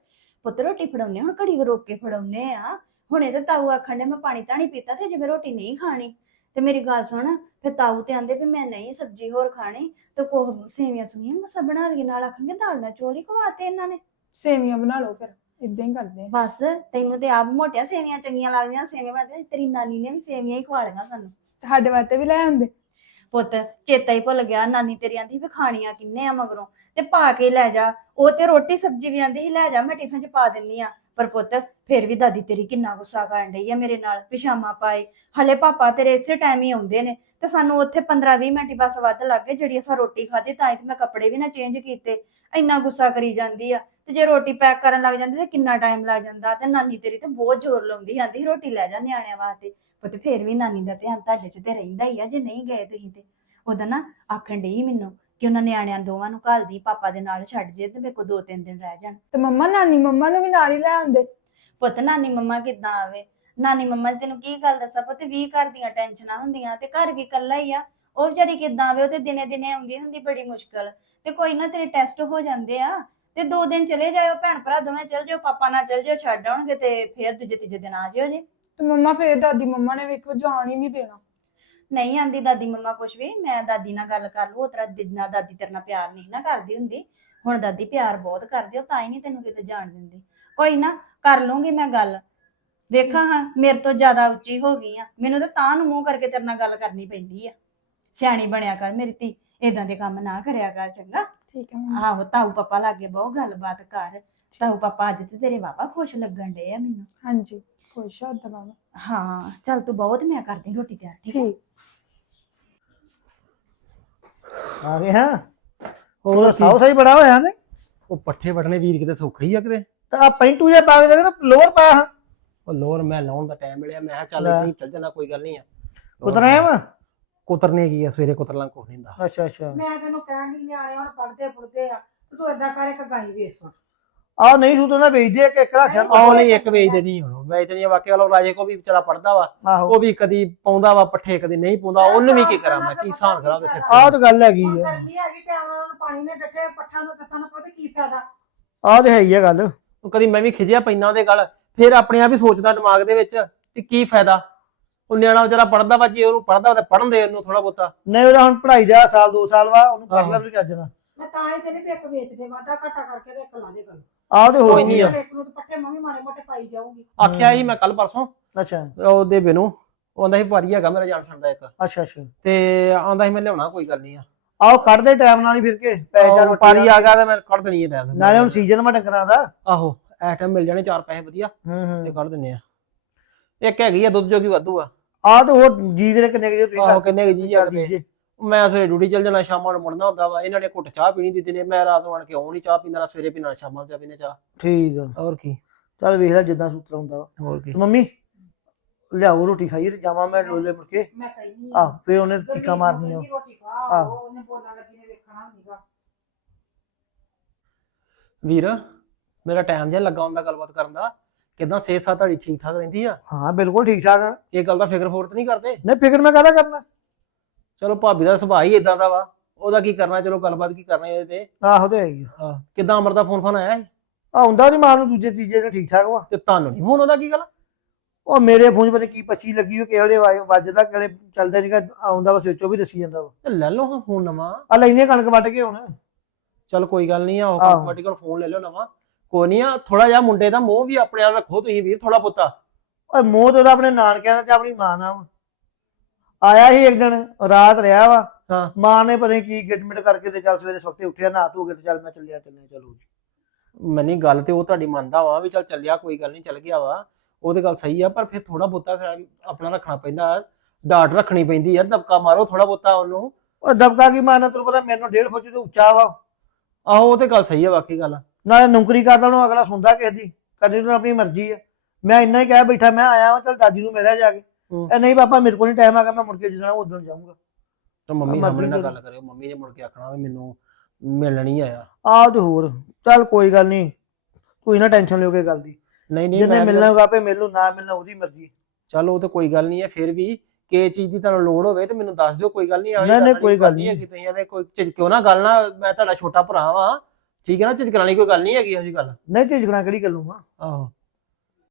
Speaker 5: ਪੁੱਤ ਰੋਟੀ ਫੜਾਉਨੇ ਹੁਣ ਘੜੀ ਕੁ ਰੋਕ ਕੇ ਫੜਾਉਨੇ ਆ। ਹੁਣੇ ਤੇ ਤਾਊ ਆਖਣ ਦੇ ਮੈਂ ਪਾਣੀ ਤਾਣੀ ਪੀਤਾ ਤੇ ਜੇ ਮੈਂ ਰੋਟੀ ਨਹੀਂ ਖਾਣੀ। ਤੇ ਮੇਰੀ ਗੱਲ ਸੁਣ ਫਿਰ ਤਾਊ ਤੇ ਆਂਦੇ ਵੀ ਮੈਂ ਨਹੀਂ ਸਬਜ਼ੀ ਹੋਰ ਖਾਣੀ। ਤੇ ਕੋਹ ਸੇਵੀਆਂ ਸੁਣੀਆਂ ਮਸਾ ਬਣਾ ਲਈ ਨਾਲ ਆਖਣਗੇ ਦਾਲ ਨਾਲ ਚੋਲ ਖਵਾਤੇ ਇਹਨਾਂ ਨੇ।
Speaker 2: ਸੇਵੀਆਂ ਬਣਾ ਲਓ ਫਿਰ। ਇਦਾਂ ਹੀ ਕਰਦੇ ਆ।
Speaker 5: ਬਸ ਤੈਨੂੰ ਤੇ ਆਪ ਮੋਟੀਆਂ ਸੇਵੀਆਂ ਚੰਗੀਆਂ ਲੱਗਦੀਆਂ ਸੇਵੀਆਂ ਬਣਾਉਂਦੇ ਤੇਰੀ ਨਾਨੀ ਨੇ ਵੀ ਸੇਵੀਆਂ ਹੀ ਖਵਾ ਲਈਆਂ ਸਾਨੂੰ।
Speaker 2: ਸਾਡੇ ਵਾਸਤੇ ਵੀ ਲੈ ਆਉਂਦੇ।
Speaker 5: ਪੁੱਤ ਚੇਤਾ ਹੀ ਭੁੱਲ ਗਿਆ ਨਾਨੀ ਤੇਰੀ ਆਂਦੀ ਵੀ ਖਾਣੀਆਂ ਕਿੰਨੇ ਆ ਮਗਰੋਂ। ਤੇ ਪਾ ਕੇ ਲੈ ਜਾ ਉਹ ਤੇ ਰੋਟੀ ਸਬਜ਼ੀ ਵੀ ਆਂਦੀ ਸੀ ਲੈ ਜਾ ਮੈਂ ਟਿਫਨ 'ਚ ਪਾ ਦਿੰਨੀ ਆ। ਪਰ ਪੁੱਤ ਫਿਰ ਵੀ ਦਾਦੀ ਤੇਰੀ ਕਿੰਨਾ ਗੁੱਸਾ ਕਰਨ ਡਈ ਆ ਮੇਰੇ ਨਾਲ ਪਿਸ਼ਾਮਾ ਪਾਏ। ਹਲੇ ਪਾਪਾ ਤੇਰੇ ਇਸੇ ਟਾਈਮ ਹੀ ਆਉਂਦੇ ਨੇ ਤੇ ਸਾਨੂੰ ਉੱਥੇ 15-20 ਮਿੰਟ ਹੀ ਬਸ ਵੱਧ ਲੱਗ ਗਏ ਜਿਹੜੀ ਅਸਾਂ ਰੋਟੀ ਖਾਧੀ ਤਾਂ ਹੀ ਤੇ ਮੈਂ ਕੱਪੜੇ ਵੀ ਨਾ ਚੇਂਜ ਕੀਤੇ। ਇੰਨਾ ਗੁੱਸਾ ਕਰੀ ਜਾਂਦੀ ਆ। ਤੇ ਜੇ ਰੋਟੀ ਪੈਕ ਕਰਨ ਲੱਗ ਜਾਂਦੀ ਤੇ ਕਿੰਨਾ ਟਾਈਮ ਲੱਗ ਜਾਂਦਾ ਤੇ ਨਾਨੀ ਤੇਰੀ ਤੇ ਬਹੁਤ ਜ਼ੋਰ ਲਾਉਂਦੀ ਆਂਦੀ ਰੋਟੀ ਲੈ ਜਾ ਨਿਆਣਿਆਂ ਵਾਸਤੇ ਪੁੱਤ ਫਿਰ ਵੀ ਨਾਨੀ ਦਾ ਧਿਆਨ ਤੁਹਾਡੇ 'ਚ ਤੇ ਰਹਿੰਦਾ ਹੀ ਆ ਜੇ ਨਹੀਂ ਗਏ ਤੁਸੀਂ ਤੇ। ਉਹਦਾ ਨਾ ਆਖਣ ਡਈ ਮੈਨੂੰ ਕਿ ਉਹਨਾਂ ਨਿਆਣਿਆਂ ਦੋਵਾਂ ਨੂੰ ਘੱਲਦੀ ਪਾਪਾ ਦੇ ਨਾਲ ਛੱਡ ਜੇ ਤੇ ਮੇਰੇ ਕੋਲ ਦੋ ਤਿੰਨ ਦਿਨ ਰਹਿ ਜਾਣ।
Speaker 2: ਤੇ ਮੰਮਾ ਨਾਨੀ ਮੰਮਾ ਨੂੰ ਵੀ ਨਾਲ ਹੀ ਲੈ ਆਉਂਦੇ?
Speaker 5: ਪੁੱਤ ਨਾਨੀ ਮੰਮਾ ਕਿੱਦਾਂ ਆਵੇ? ਨਾਨੀ ਮੰਮਾ ਨੇ ਤੈਨੂੰ ਕੀ ਗੱਲ ਦੱਸਾਂ ਪੁੱਤ ਵੀ ਘਰ ਦੀਆਂ ਟੈਨਸ਼ਨਾਂ ਹੁੰਦੀਆਂ ਤੇ ਘਰ ਵੀ ਇਕੱਲਾ ਹੀ ਆ। ਉਹ ਵਿਚਾਰੀ ਕਿੱਦਾਂ ਆਵੇ ਉਹ ਤੇ ਦਿਨੇ ਦਿਨੇ ਆਉਂਦੀ ਹੁੰਦੀ ਬੜੀ ਮੁਸ਼ਕਲ। ਤੇ ਕੋਈ ਨਾ ਤੇਰੇ ਟੈਸਟ ਹੋ ਜਾਂਦੇ ਆ ਤੇ ਦੋ ਦਿਨ ਚਲੇ ਜਾਇਓ ਭੈਣ ਭਰਾ ਦੋਵੇਂ ਚਲ ਜਾਓ ਪਾਪਾ ਨਾਲ ਚਲ ਜਾਓ ਛੱਡ ਆਉਣਗੇ ਤੇ ਫੇਰ ਦੂਜੇ ਤੀਜੇ ਦਿਨ ਆ ਜਿਓ ਜੇ।
Speaker 2: ਤੇ ਮੰਮਾ ਫੇਰ ਦਾਦੀ ਮੰਮਾ ਨੇ ਵੇਖੋ ਜਾਣ ਹੀ ਨਹੀਂ ਦੇਣਾ।
Speaker 5: ਨਹੀਂ ਆਂਦੀ ਦਾਦੀ ਮੰਮਾ ਕੁਛ ਵੀ ਮੈਂ ਦਾਦੀ ਨਾਲ ਗੱਲ ਕਰ ਲੂ ਉਤਰਾ ਦਿਨਾ ਦਾਦੀ ਤੇਰੇ ਨਾਲ ਪਿਆਰ ਨਹੀਂ ਨਾ ਕਰਦੀ ਹੁੰਦੀ। ਹੁਣ ਦਾਦੀ ਪਿਆਰ ਬਹੁਤ ਕਰਦੀ ਆ, ਉਹ ਤਾਂ ਹੀ ਨਹੀਂ ਤੈਨੂੰ ਕਿਤੇ ਜਾਣ ਦਿੰਦੀ। ਕੋਈ ਨਾ ਕਰ ਲੂੰਗੀ ਮੈਂ ਗੱਲ। ਵੇਖਾਂ ਹਾਂ ਮੇਰੇ ਤੋਂ ਜ਼ਿਆਦਾ ਉੱਚੀ ਹੋ ਗਈ ਆ। ਮੈਨੂੰ ਤਾਂ ਤਾਂ ਨੂੰ ਮੂੰਹ ਕਰਕੇ ਤੇਰੇ ਨਾਲ ਗੱਲ ਕਰਨੀ ਪੈਂਦੀ ਆ। ਸਿਆਣੀ ਬਣਿਆ ਕਰ ਮੇਰੀ ਧੀ ਇਦਾਂ ਦੇ ਕੰਮ ਨਾ ਕਰਿਆ ਕਰ ਚੰਗਾ।
Speaker 2: ਠੀਕ ਹੈ ਮੰਮਾ।
Speaker 5: ਆਹੋ ਤਾਊ ਪਾਪਾ ਲਾਗੇ ਬਹੁਤ ਗੱਲਬਾਤ ਕਰ। ਤਾਊ ਪਾਪਾ ਅੱਜ ਤੇ ਤੇਰੇ ਵਾਵਾ ਖੁਸ਼ ਲੱਗਣ ਡੇ ਆ ਮੈਨੂੰ।
Speaker 2: ਹਾਂਜੀ ਖੁਸ਼ ਹੋ ਤਾਂ ਬਾਬਾ
Speaker 5: ਹਾਂ ਚੱਲ ਤੂੰ ਬਹੁਤ ਮੈਂ ਕਰਦੀ ਰੋਟੀ ਤਿਆਰ ਠੀਕ ਆ?
Speaker 2: ਠੀਕ।
Speaker 3: ਆ ਗਏ ਹਾਂ। ਹੋਰ ਸਾਉ ਸਹੀ ਬੜਾ ਹੋਇਆ ਨੇ?
Speaker 4: ਉਹ ਪੱਠੇ ਵੱਢਣੇ ਵੀਰ ਕਿਤੇ ਸੌਖਾ ਹੀ ਆ ਕਿਤੇ।
Speaker 3: ਤਾਂ ਆ ਪੈਂਟੂ ਜਿਹਾ ਪਾ ਕੇ ਨਾ ਲੋਅਰ ਪਾਇਆ ਹਾਂ।
Speaker 4: ਉਹ ਲੋਰ ਮੈਂ ਲਾਉਣ ਦਾ ਟਾਈਮ ਮਿਲਿਆ ਮੈਂ ਕਿਹਾ ਚੱਲ। ਇੱਦਾਂ ਹੀ ਚੱਲ ਜਾਣਾ ਕੋਈ ਗੱਲ ਨਹੀਂ ਆ।
Speaker 3: ਉਤਰਿਆ ਵਾ?
Speaker 4: ਕੁਤਰਨੇ ਕੀ ਆ ਸਵੇਰੇ ਕੁਤਰਲਾਂ ਕੁਛ ਨਹੀਂ ਹੁੰਦਾ।
Speaker 3: ਅੱਛਾ ਅੱਛਾ।
Speaker 1: ਮੈਂ ਤੈਨੂੰ ਕਹਿਣ ਦੀ ਨਿਆਣੇ ਹੁਣ ਪੜਦੇ ਪੁੜਦੇ ਆ ਤੇ ਤੂੰ ਏਦਾਂ ਕਰ ਇੱਕ ਗਾਈ ਵੇਚ ਸੁਣ
Speaker 3: ਆ ਨਹੀਂ ਸੂਤ ਉਹਨਾਂ ਵੇਚਦੇ ਆ ਕਿ ਇੱਕ ਰੱਖਿਆ
Speaker 4: ਆਹ ਨਹੀਂ ਇੱਕ ਵੇਚ ਦੇਣੀ ਹੁਣ। ਵੇਚ ਦੇਣੀ ਆ ਵਾਕਿਆ ਵਾਲਾ ਰਾਜੇ ਕੋ ਵੀ ਵਿਚਾਰਾ ਪੜਦਾ ਵਾ
Speaker 3: ਆਹੋ।
Speaker 4: ਉਹ ਵੀ ਕਦੀ ਪਾਉਂਦਾ ਵਾ ਪੱਠੇ ਕਦੀ ਨਹੀਂ ਪਾਉਂਦਾ ਉਹਨੂੰ ਵੀ ਕੀ ਕਰਾਂ ਮੈਂ ਕੀ ਸਾਨ ਕਰਾਂ ਉਹਦੇ ਸਿਰ
Speaker 3: ਆਹ
Speaker 4: ਤੇ?
Speaker 3: ਤਾਂ ਗੱਲ ਹੈਗੀ
Speaker 1: ਹੁਣ
Speaker 3: ਆ।
Speaker 1: ਗਰਮੀ ਹੈਗੀ ਟਾਈਮ ਨਾਲ ਉਹਨੂੰ ਪਾਣੀ ਨੇ ਡੱਠੇ ਪੱਠਾਂ ਨੂੰ ਤੱਥਾਂ ਨੂੰ ਪਤਾ ਕੀ ਫਾਇਦਾ।
Speaker 3: ਆਹ ਤੇ ਹੈ ਹੀ ਆ ਗੱਲ।
Speaker 4: ਉਹ ਕਦੀ ਮੈਂ ਵੀ ਖਿਜਿਆ ਪੈਣਾ ਉਹਦੇ ਗੱਲ ਫਿਰ ਆਪਣੇ ਆਪ ਹੀ ਸੋਚਦਾ ਦਿਮਾਗ ਦੇ ਵਿੱਚ ਕਿ ਕੀ ਫਾਇਦਾ। ਉਹ ਨਿਆਣਾ ਵਿਚਾਰਾ ਪੜਦਾ ਵਾ ਜੇ ਉਹਨੂੰ ਪੜਦਾ ਵਾ ਤਾਂ ਪੜਨ ਦੇ ਉਹਨੂੰ ਥੋੜਾ ਬਹੁਤਾ।
Speaker 3: ਨਹੀਂ ਉਹਦਾ ਹੁਣ ਪੜ੍ਹਾਈ ਦਾ ਸਾਲ ਦੋ ਸਾਲ ਵਾ ਉਹਨੂੰ
Speaker 4: ਆਹੋ।
Speaker 3: ਲੈ ਵੀ ਚੱਜਣਾ
Speaker 1: ਮੈਂ ਤਾਂ ਹੀ ਕਹਿੰਦੀ ਵੀ ਇੱਕ ਵੇਚ ਦੇ ਵਾਧਾ ਘਾਟਾ ਕਰਕੇ ਤੇ ਇੱਕ ਲਾ ਦੇ ਗੱਲ
Speaker 3: ਆਹ ਤੇ
Speaker 4: ਕੋਈ ਨੀ
Speaker 3: ਨਹੀਂ
Speaker 4: ਆ।
Speaker 1: ਇੱਕ ਨੂੰ ਤਾਂ ਪੱਠੇ ਮੰਮੀ ਮਾੜੇ ਮੋਟੇ ਪਾਈ ਜਾਊਗੀ।
Speaker 4: ਆਖਿਆ ਸੀ ਮੈਂ ਕੱਲ ਪਰਸੋਂ
Speaker 3: ਅੱਛਾ।
Speaker 4: ਉਹਦੇ ਬਿਨੂ ਉਹ ਆਂਦਾ ਸੀ ਭਾਰੀ ਹੈਗਾ ਮੇਰਾ ਜਾਣ ਛੱਡਦਾ ਇੱਕ।
Speaker 3: ਅੱਛਾ ਅੱਛਾ।
Speaker 4: ਤੇ ਆਂਦਾ ਸੀ ਮੈਂ ਲਿਆਉਣਾ ਕੋਈ ਗੱਲ ਨਹੀਂ ਆ।
Speaker 3: ਆਹ ਕੱਢਦੇ ਟਾਈਮ ਨਾਲ ਹੀ ਫਿਰ ਕੇ ਪੈਸੇ ਚਾਰ
Speaker 4: ਉਹ ਪਾਰੀ ਆ ਗਿਆ ਤੇ ਮੈਂ ਕੱਢ ਦੇਣੀ ਹੈ ਲੈ
Speaker 3: ਨਾਲੇ ਹੁਣ ਸੀਜ਼ਨ ਵਾ ਡੰਗਰਾਂ ਦਾ।
Speaker 4: ਆਹੋ ਐ ਟਾਈਮ ਮਿਲ ਜਾਣੇ ਚਾਰ ਪੈਸੇ ਵਧੀਆ
Speaker 3: ਹੂੰ
Speaker 4: ਤੇ
Speaker 3: ਹੂੰ
Speaker 4: ਕੱਢ ਦਿੰਨੇ ਆ। ਇੱਕ ਹੈਗੀ ਆ ਦੁੱਧ ਜੋਗੀ ਵਾਧੂ ਆ।
Speaker 3: ਆ ਤੇ ਹੋਰ ਜੀ ਕਰੇ ਕਿੰਨੇ ਕੁ ਜੇ ਤੁਸੀਂ
Speaker 4: ਆਹੋ ਕਿੰਨੇ ਕੁ ਜੀ
Speaker 3: ਕਰ ਦੀਜੇ।
Speaker 4: ਮੈਂ ਸਵੇਰੇ ਡਿਊਟੀ ਚੱਲ ਜਾਣਾ ਸ਼ਾਮਾਂ ਨੂੰ ਮੁੜਨਾ ਹੁੰਦਾ ਵਾ। ਇਹਨਾਂ ਨੇ ਘੁੱਟ ਚਾਹ ਪੀਣੀ ਦਿੱਤੀ ਨੇ। ਮੈਂ ਰਾਤ ਨੂੰ ਆਣ ਕੇ ਆਉਂ ਨਹੀਂ ਚਾਹ ਪੀਂਦਾ ਨਾ ਸਵੇਰੇ ਪੀਣਾ ਨਾ ਸ਼ਾਮਾਂ ਨੂੰ ਚਾਹ ਪੀਣੇ ਚਾਹ।
Speaker 3: ਠੀਕ ਆ।
Speaker 4: ਹੋਰ ਕੀ?
Speaker 3: ਚੱਲ ਵੇਖ ਲੈ ਜਿੱਦਾਂ ਸੂਤਰ ਹੁੰਦਾ ਵਾ।
Speaker 4: ਹੋਰ ਕੀ?
Speaker 3: ਤੇ ਮੰਮੀ ਲਿਆਓ ਰੋਟੀ ਖਾਈਏ ਤੇ ਜਾਵਾਂ ਮੈਂ ਲੋਲੇ ਮੁੜ ਕੇ।
Speaker 1: ਮੈਂ ਕਹਿੰਦੀ
Speaker 3: ਫੇਰ ਉਹਨੇ ਟੀਕਾ ਮਾਰਨੀ ਆ।
Speaker 1: ਰੋਟੀ ਖਾ
Speaker 3: ਆਹ।
Speaker 1: ਉਹ ਉਹਨੇ ਬੋਲਣ ਲੱਗੀ ਨੇ ਵੇਖਣਾ ਨਹੀਂਗਾ
Speaker 4: ਵੀਰ ਮੇਰਾ ਟਾਈਮ ਜਿਹਾ ਲੱਗਾ ਹੁੰਦਾ ਗੱਲਬਾਤ ਕਰਨ ਦਾ। ਕਿਦਾਂ ਸਿਹਤ ਸਾਥ ਤੁਹਾਡੀ ਠੀਕ ਠਾਕ ਰਹਿੰਦੀ ਆ?
Speaker 3: ਹਾਂ ਬਿਲਕੁਲ ਠੀਕ ਠਾਕ ਆ।
Speaker 4: ਇਹ ਗੱਲ ਦਾ ਫਿਕਰ ਹੋਰ ਤਾਂ ਨਹੀਂ ਕਰਦੇ?
Speaker 3: ਨਹੀਂ ਫਿਕਰ ਮੈਂ ਕਾਹਦਾ ਕਰਨਾ?
Speaker 4: ਚਲੋ ਭਾਬੀ ਦਾ ਸੁਭਾਅ ਹੀ ਇਦਾਂ ਦਾ ਵਾ। ਉਹਦਾ ਕੀ ਕਰਨਾ? ਚਲੋ ਗੱਲਬਾਤ ਕੀ ਕਰਨੀ ਇਹਦੇ ਤੇ?
Speaker 3: ਆਹੋ ਤੇ ਆ।
Speaker 4: ਹਾਂ ਕਿਦਾਂ ਅਮਰ ਦਾ ਫੋਨ ਫੋਨ ਆਇਆ ਸੀ?
Speaker 3: ਆਹ ਹੁੰਦਾ ਉਹਦੀ ਮਾਂ ਨੂੰ ਦੂਜੇ ਤੀਜੇ ਨੂੰ ਠੀਕ ਠਾਕ ਵਾ।
Speaker 4: ਤੇ ਤੁਹਾਨੂੰ ਨਹੀਂ ਫੋਨ ਉਹਦਾ ਕੀ ਗੱਲ?
Speaker 3: ਉਹ ਮੇਰੇ ਫੋਨ 'ਚ ਪਤਾ ਕੀ ਪੱਚੀ ਲੱਗੀ ਉਹ ਕਿਹੜੇ ਵੱਜਦਾ ਕਿਹੜੇ ਚੱਲਦਾ ਨਹੀਂਗਾ ਆਉਂਦਾ ਵਾ ਸਵਿੱਚੋ ਵੀ ਦੱਸੀ ਜਾਂਦਾ ਵਾ।
Speaker 4: ਤੇ ਲੈ ਲਓ ਹਾਂ ਫੋਨ ਨਵਾਂ।
Speaker 3: ਆ ਲੈਨੇ ਕਣਕ ਵੱਢ ਕੇ ਹੁਣ।
Speaker 4: ਚਲ ਕੋਈ ਗੱਲ ਨਹੀਂ ਆ ਉਹ
Speaker 3: ਆਹੋ।
Speaker 4: ਕੋਲ ਫੋਨ ਲੈ ਲਓ ਨਵਾਂ। ਕੋਈ ਨਹੀਂ ਆ ਥੋੜਾ ਜਿਹਾ ਮੁੰਡੇ ਦਾ ਮੋਹ ਵੀ ਆਪਣੇ ਆਪ ਰੱਖੋ ਤੁਸੀਂ ਵੀਰ ਥੋੜਾ ਪੁੱਤਾ
Speaker 3: ਓਏ ਮੋਹ ਤੇ ਉਹਦਾ ਆਪਣੇ ਨਾਨਕਿਆਂ ਦਾ ਤੇ ਆਪਣੀ ਮਾਂ ਨਾਲ। ਵਾ। ਆਇਆ ਸੀ ਇੱਕ ਦਿਨ ਰਾਤ ਰਿਹਾ ਵਾ।
Speaker 4: ਹਾਂ।
Speaker 3: ਮਾਂ ਨੇ ਪਤਾ ਨੀ ਕੀ ਗਿਟਮਿਟ ਕਰਕੇ ਤੇ ਚੱਲ ਸਵੇਰੇ ਸਵਖਤੇ ਉੱਠਿਆ ਨਹਾ ਧੋ ਕੇ ਤੇ ਚੱਲ ਮੈਂ ਚੱਲਿਆ ਚੱਲਿਆ ਚਲੋ ਜੀ
Speaker 4: ਮੈਨੀ ਗੱਲ ਤੇ ਉਹ ਤੁਹਾਡੀ ਮੰਨਦਾ ਵਾਂ ਵੀ ਚੱਲ ਚੱਲਿਆ ਕੋਈ ਗੱਲ ਨਹੀਂ ਚੱਲ ਗਿਆ ਵਾ। ਉਹ ਤੇ ਗੱਲ ਸਹੀ ਆ ਪਰ ਫਿਰ ਥੋੜਾ ਬੋਤਾ ਫਿਰ ਆਪਣਾ ਰੱਖਣਾ ਪੈਂਦਾ। ਡਾਟ ਰੱਖਣੀ ਪੈਂਦੀ ਆ ਦਬਕਾ ਮਾਰੋ ਥੋੜਾ ਬੋਤਾ ਉਹਨੂੰ।
Speaker 3: ਉਹ ਦਬਕਾ ਕੀ ਮਾਰਨਾ ਤੈਨੂੰ ਪਤਾ ਮੈਨੂੰ ਡੇਢ ਫੁੱਟ ਤੋਂ ਉੱਚਾ ਵਾ।
Speaker 4: ਆਹੋ ਉਹ ਤੇ ਗੱਲ ਸਹੀ ਆ ਬਾਕੀ ਗੱਲ
Speaker 3: ਨਾਲੇ ਨੌਕਰੀ ਕਰਦਾ ਨੂੰ ਅਗਲਾ ਸੁਣਦਾ ਕਿਸੇ ਦੀ ਕਦੇ ਨੂੰ ਆਪਣੀ ਮਰਜ਼ੀ ਆ। ਮੈਂ ਇੰਨਾ ਹੀ ਕਹਿ ਬੈਠਾ ਮੈਂ ਆਇਆ ਵਾਂ ਚੱਲ ਦਾਦੀ ਨੂੰ ਮਿਲਿਆ ਜਾ ਕੇ।
Speaker 4: ਹੂੰ।
Speaker 3: ਇਹ ਨਹੀਂ ਪਾਪਾ ਮੇਰੇ ਕੋਲ ਨਹੀਂ ਟਾਈਮ ਆਗਾ ਮੈਂ ਮੁੜ ਕੇ ਜਿਸਣਾ ਉਦੋਂ ਜਾਊਂਗਾ।
Speaker 4: ਤਾਂ ਮੰਮੀ
Speaker 3: ਮਰਜ਼ੀ
Speaker 4: ਸਾਹਮਣੇ ਨਾਲ। ਗੱਲ ਕਰਿਓ ਮੰਮੀ ਨੇ ਮੁੜ ਕੇ ਆਖਣਾ ਵੀ ਮੈਨੂੰ ਮਿਲਣ ਨਹੀਂ ਆਇਆ।
Speaker 3: ਆਹ ਤੇ ਹੋਰ ਚੱਲ ਕੋਈ ਗੱਲ ਨਹੀਂ ਤੂੰ ਨਾ ਟੈਨਸ਼ਨ ਲਿਓ ਕੇ ਗੱਲ ਦੀ।
Speaker 4: ਨਹੀਂ ਨਹੀਂ
Speaker 3: ਜਿੰਨੇ
Speaker 4: ਮੈਂ
Speaker 3: ਮਿਲਣਾ ਹੋਗਾ ਆਪੇ ਮਿਲ ਲੂ ਨਾ ਮਿਲਣਾ ਉਹਦੀ ਮਰਜ਼ੀ
Speaker 4: ਚੱਲ ਉਹ ਤੇ ਕੋਈ ਗੱਲ ਨਹੀਂ ਹੈ ਫਿਰ ਵੀ ਕਿ ਚੀਜ਼ ਦੀ ਤੁਹਾਨੂੰ ਲੋੜ ਹੋਵੇ ਤੇ ਮੈਨੂੰ ਦੱਸ ਦਿਓ ਕੋਈ ਗੱਲ ਨਹੀਂ
Speaker 3: ਨਹੀਂ, ਨਹੀਂ, ਕੋਈ ਗੱਲ ਨਹੀਂ।
Speaker 4: ਹੈਗੀ ਤੁਸੀਂ ਐਵੇਂ ਕੋਈ ਝਿਜਕਿਓ ਨਾ ਗੱਲ ਨਾ ਮੈਂ ਤੁਹਾਡਾ ਛੋਟਾ ਭਰਾ ਵਾਂ। ਠੀਕ ਹੈ ਨਾ ਝਿਜਕਣ ਵਾਲੀ ਕੋਈ ਗੱਲ ਨਹੀਂ ਹੈਗੀ ਜਿਹੀ ਗੱਲ।
Speaker 3: ਨਹੀਂ ਝਿਜਕਣਾ ਕਿਹੜੀ ਗੱਲੋਂ ਆ?
Speaker 4: ਆਹੋ।